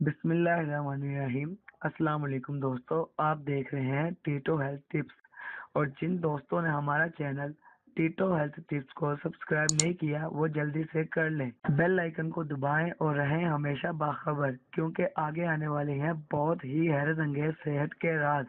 बिस्मिल्लाहिर्रहमानिर्रहीम। अस्सलाम वालेकुम दोस्तों, आप देख रहे हैं टीटो हेल्थ टिप्स। और जिन दोस्तों ने हमारा चैनल टीटो हेल्थ टिप्स को सब्सक्राइब नहीं किया वो जल्दी से कर लें, बेल आइकन को दबाएं और रहें हमेशा बाखबर, क्योंकि आगे आने वाले हैं बहुत ही हैरत अंगेज सेहत के राज।